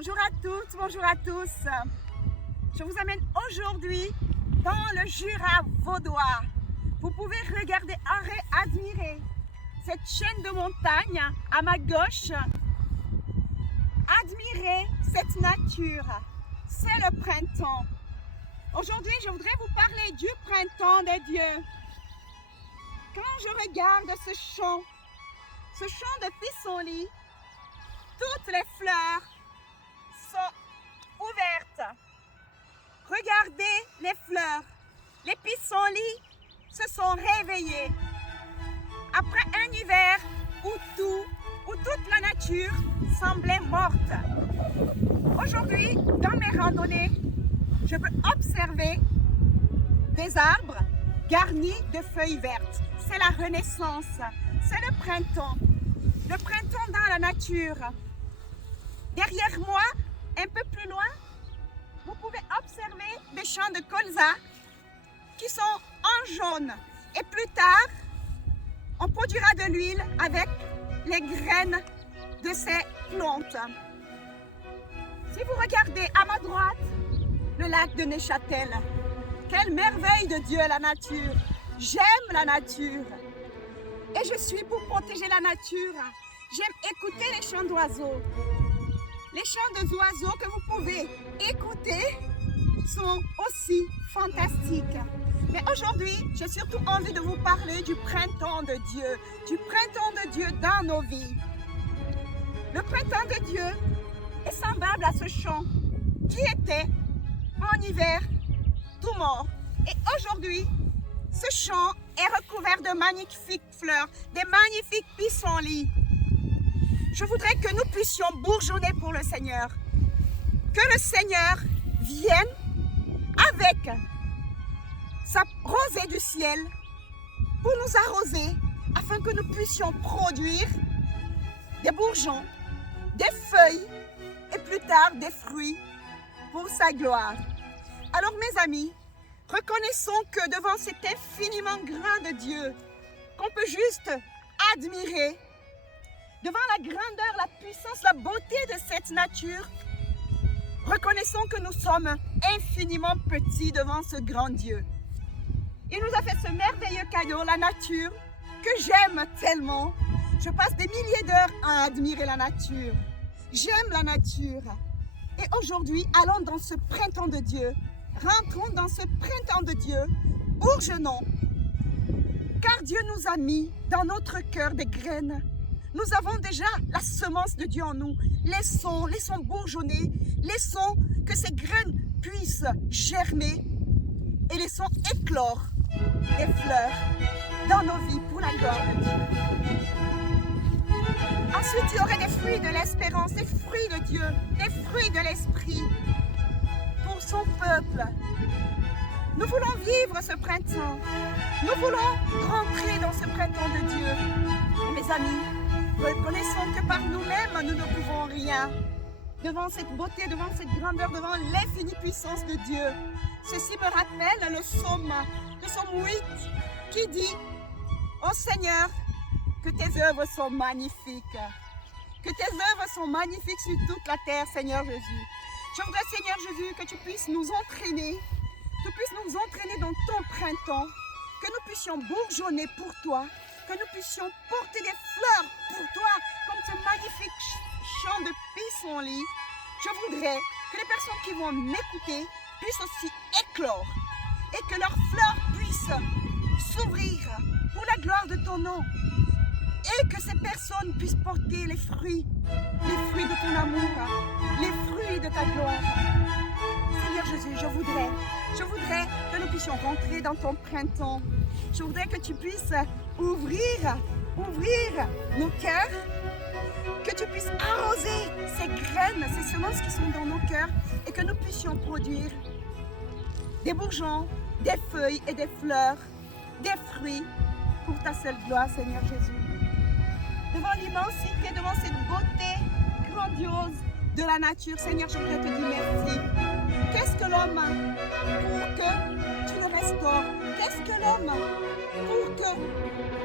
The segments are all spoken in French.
Bonjour à toutes, bonjour à tous. Je vous amène aujourd'hui dans le Jura vaudois. Vous pouvez regarder, admirer cette chaîne de montagnes à ma gauche. Admirez cette nature, c'est le printemps. Aujourd'hui, je voudrais vous parler du printemps des dieux. Quand je regarde ce champ de pissenlit, toutes les fleurs sont ouvertes. Regardez les fleurs. Les pissenlits se sont réveillés. Après un hiver où toute la nature semblait morte. Aujourd'hui, dans mes randonnées, je peux observer des arbres garnis de feuilles vertes. C'est la renaissance, c'est le printemps. Le printemps dans la nature. Derrière moi, un peu plus loin, vous pouvez observer des champs de colza qui sont en jaune. Et plus tard, on produira de l'huile avec les graines de ces plantes. Si vous regardez à ma droite, le lac de Neuchâtel. Quelle merveille de Dieu la nature. J'aime la nature. Et je suis pour protéger la nature. J'aime écouter les chants d'oiseaux. Les chants d'oiseaux que vous pouvez écouter sont aussi fantastiques. Mais aujourd'hui, j'ai surtout envie de vous parler du printemps de Dieu. Du printemps de Dieu dans nos vies. Le printemps de Dieu est semblable à ce champ qui était en hiver tout mort. Et aujourd'hui, ce champ est recouvert de magnifiques fleurs, des magnifiques pissenlits. Je voudrais que nous puissions bourgeonner pour le Seigneur. Que le Seigneur vienne avec sa rosée du ciel pour nous arroser afin que nous puissions produire des bourgeons, des feuilles et plus tard des fruits pour sa gloire. Alors mes amis, reconnaissons que devant cet infiniment grand de Dieu, qu'on peut juste admirer, devant la grandeur, la puissance, la beauté de cette nature, reconnaissons que nous sommes infiniment petits devant ce grand Dieu. Il nous a fait ce merveilleux cadeau, la nature, que j'aime tellement. Je passe des milliers d'heures à admirer la nature. J'aime la nature. Et aujourd'hui, allons dans ce printemps de Dieu. Rentrons dans ce printemps de Dieu. Bourgeonnons. Car Dieu nous a mis dans notre cœur des graines. Nous avons déjà la semence de Dieu en nous. Laissons bourgeonner. Laissons que ces graines puissent germer. Et laissons éclore des fleurs dans nos vies pour la gloire de Dieu. Ensuite, il y aurait des fruits de l'espérance, des fruits de Dieu, des fruits de l'esprit pour son peuple. Nous voulons vivre ce printemps. Nous voulons rentrer dans ce printemps de Dieu. Et mes amis, reconnaissons que par nous-mêmes, nous ne pouvons rien. Devant cette beauté, devant cette grandeur, devant l'infinie puissance de Dieu. Ceci me rappelle le psaume 8 qui dit « Ô Seigneur, que tes œuvres sont magnifiques. Que tes œuvres sont magnifiques sur toute la terre, Seigneur Jésus. » Je voudrais, Seigneur Jésus, que tu puisses nous entraîner, dans ton printemps, que nous puissions bourgeonner pour toi, que nous puissions porter des fleurs pour toi, comme ce magnifique champ de pissenlit. Je voudrais que les personnes qui vont m'écouter puissent aussi éclore et que leurs fleurs puissent s'ouvrir pour la gloire de ton nom. Et que ces personnes puissent porter les fruits de ton amour, les fruits de ta gloire. Seigneur Jésus, je voudrais que nous puissions rentrer dans ton printemps. Je voudrais que tu puisses ouvrir nos cœurs, que tu puisses arroser ces graines, ces semences qui sont dans nos cœurs et que nous puissions produire des bourgeons, des feuilles et des fleurs, des fruits pour ta seule gloire, Seigneur Jésus. Devant l'immensité, devant cette beauté grandiose de la nature, Seigneur, je voudrais te dire merci. Qu'est-ce que l'homme pour que tu le restaures? Qu'est-ce que l'homme pour que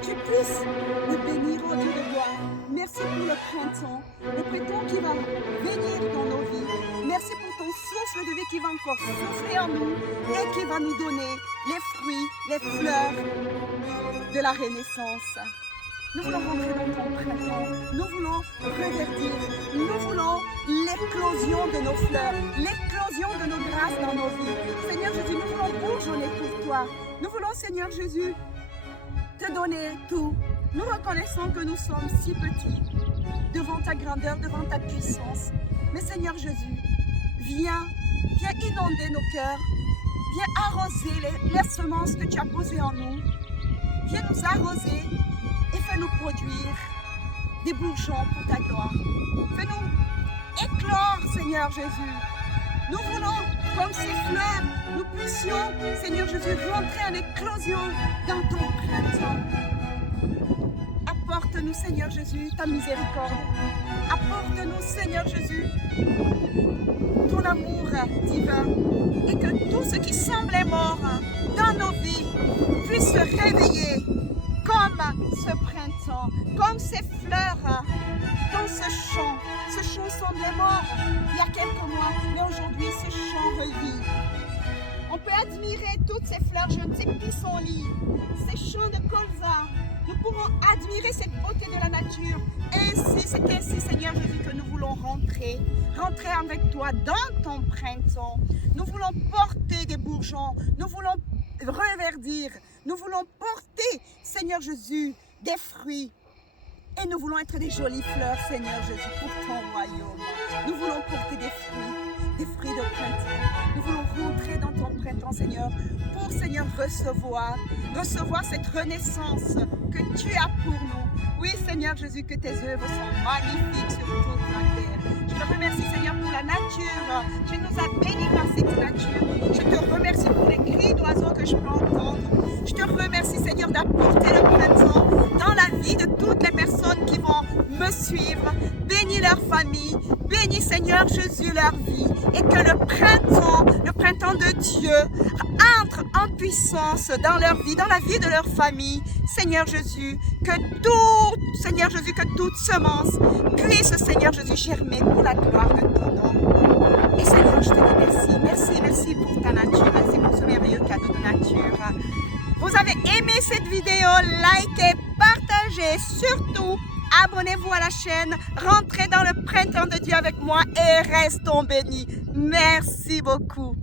tu puisses le bénir en Dieu de gloire. Merci pour le printemps qui va venir dans nos vies. Merci pour ton souffle de vie qui va encore souffler en nous et qui va nous donner les fruits, les fleurs de la renaissance. Nous voulons rentrer dans ton printemps, nous voulons reverdir, nous voulons l'éclosion de nos fleurs, l'éclosion de nos grâces dans nos vies. Seigneur Jésus, nous voulons bourgeonner pour toi. Nous voulons, Seigneur Jésus, te donner tout. Nous reconnaissons que nous sommes si petits devant ta grandeur, devant ta puissance. Mais Seigneur Jésus, viens inonder nos cœurs, viens arroser les semences que tu as posées en nous. Viens nous arroser et fais-nous produire des bourgeons pour ta gloire. Fais-nous éclore, Seigneur Jésus. Nous voulons, comme ces fleurs, nous puissions, Seigneur Jésus, rentrer en éclosion dans ton printemps. Apporte-nous, Seigneur Jésus, ta miséricorde. Apporte-nous, Seigneur Jésus, ton amour divin. Et que tout ce qui semblait mort dans nos vies puisse se réveiller comme ce printemps, comme ces fleurs dans ce champ. Ce champ semblait mort il y a quelques mois, mais aujourd'hui ce champ revit. On peut admirer toutes ces fleurs jeunes, ces pissenlits, ces champs de colza. Nous pourrons admirer cette beauté de la nature. C'est ainsi, Seigneur Jésus, que nous voulons rentrer avec toi dans ton printemps. Nous voulons porter des bourgeons, nous voulons reverdir, nous voulons porter, Seigneur Jésus, des fruits. Et nous voulons être des jolies fleurs, Seigneur Jésus, pour ton royaume. Nous voulons porter des fruits de printemps. Nous voulons rentrer dans ton printemps, Seigneur, pour, Seigneur, recevoir cette renaissance que tu as pour nous. Oui, Seigneur Jésus, que tes œuvres sont magnifiques sur toute la terre. Je te remercie, Seigneur, pour la nature. Tu nous as bénis par cette nature. Je te remercie pour les cris d'oiseaux que je peux entendre. Je te remercie, Seigneur, d'apporter le printemps dans la vie de toutes les personnes qui vont me suivre. Bénis leur famille. Bénis, Seigneur Jésus, leur vie. Et que le printemps de Dieu, entre en puissance dans leur vie, dans la vie de leur famille. Seigneur Jésus, que toute semence puisse, Seigneur Jésus, germer pour la gloire de ton nom. Et Seigneur, je te dis merci pour ta nature, merci pour ce merveilleux cadeau de nature. Vous avez aimé cette vidéo, likez, partagez, surtout abonnez-vous à la chaîne, rentrez dans le printemps de Dieu avec moi et restons bénis. Merci beaucoup.